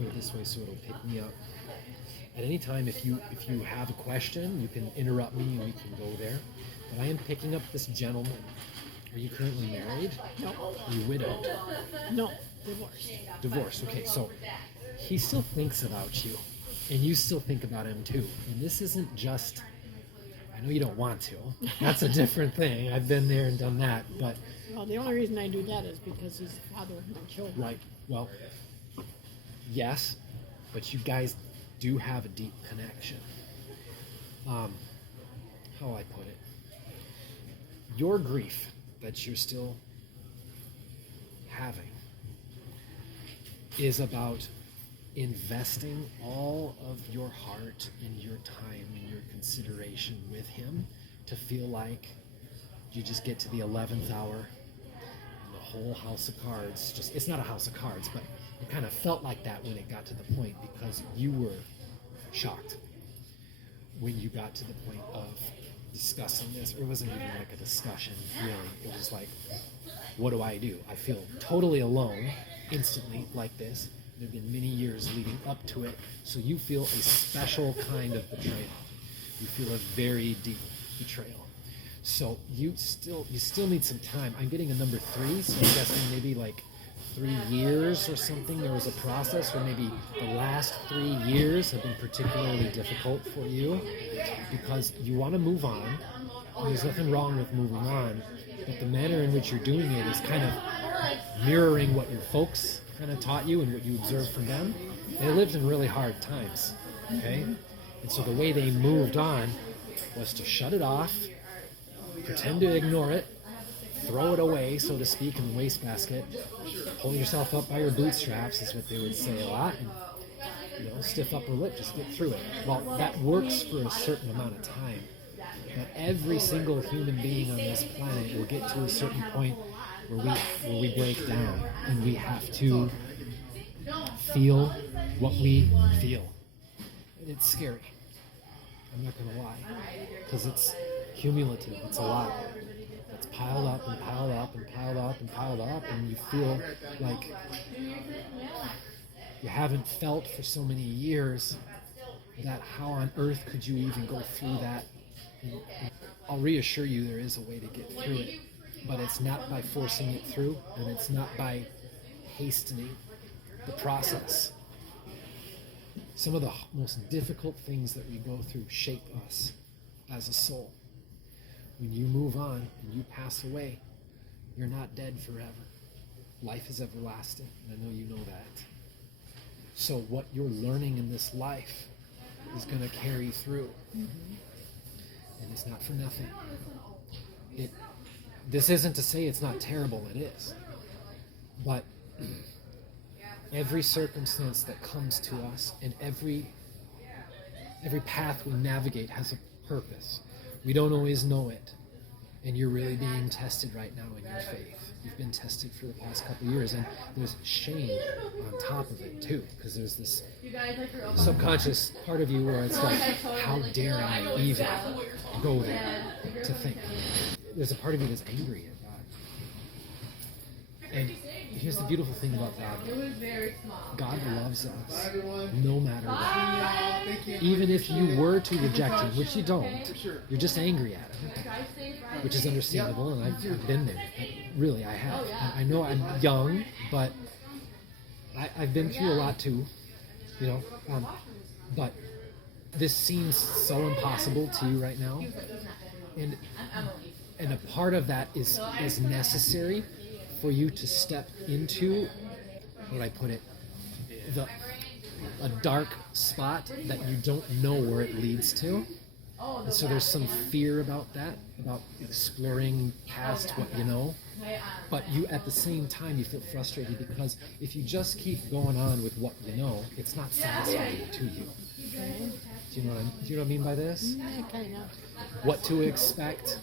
put it this way so it'll pick me up. At any time, if you have a question, you can interrupt me and we can go there. But I am picking up this gentleman. Are you currently married? No. Are you widowed? No. Divorced. Divorced. Okay, so he still thinks about you, and you still think about him too. And this isn't just, I know you don't want to. That's a different thing. I've been there and done that. But Well, the only reason I do that is because he's the father of my children. right, well, yes, but you guys do have a deep connection. How I put it, your grief that you're still having is about investing all of your heart and your time and your consideration with him to feel like you just get to the 11th hour and the whole house of cards just, it's not a house of cards, but it kind of felt like that when it got to the point because you were shocked when you got to the point of discussing this. It wasn't even like a discussion, really. It was like, what do I do? I feel totally alone instantly like this. There have been many years leading up to it, so you feel a special kind of betrayal. You feel a very deep betrayal. So you still need some time. I'm getting a number 3, so I'm guessing maybe like 3 years or something. There was a process where maybe the last 3 years have been particularly difficult for you because you want to move on. And there's nothing wrong with moving on, but the manner in which you're doing it is kind of mirroring what your folks kind of taught you and what you observed from them. They lived in really hard times, okay? And so the way they moved on was to shut it off, pretend to ignore it, throw it away, so to speak, in the wastebasket, pull yourself up by your bootstraps is what they would say a lot, and stiff upper lip, just get through it. Well, that works for a certain amount of time, but every single human being on this planet will get to a certain point where we break down, and we have to feel what we feel. And it's scary. I'm not going to lie, because it's cumulative. It's a lot. It's piled up and piled up and piled up and piled up, and you feel like you haven't felt for so many years that how on earth could you even go through that? And I'll reassure you there is a way to get through it, but it's not by forcing it through, and it's not by hastening the process. Some of the most difficult things that we go through shape us as a soul. When you move on and you pass away, you're not dead forever. Life is everlasting, and I know you know that. So what you're learning in this life is going to carry through. And it's not for nothing. This isn't to say it's not terrible, it is. But every circumstance that comes to us and every path we navigate has a purpose. We don't always know it. And you're really being tested right now in your faith. You've been tested for the past couple of years, and there's shame on top of it too, because there's this subconscious part of you where it's like, how dare I even go there to think. There's a part of you that's angry at God. And here's the beautiful thing about God. God loves us no matter what. Even if you were to reject him, which you don't, you're just angry at him, which is understandable, and I've been there. Really, I have. I know I'm young, but I've been through a lot too, but this seems so impossible to you right now, and a part of that is necessary for you to step into, how would I put it, a dark spot that you don't know where it leads to. And so there's some fear about that, about exploring past what you know. But you, at the same time, you feel frustrated because if you just keep going on with what you know, it's not satisfying to you. Do you know what I mean by this? Yeah, kind of. What to expect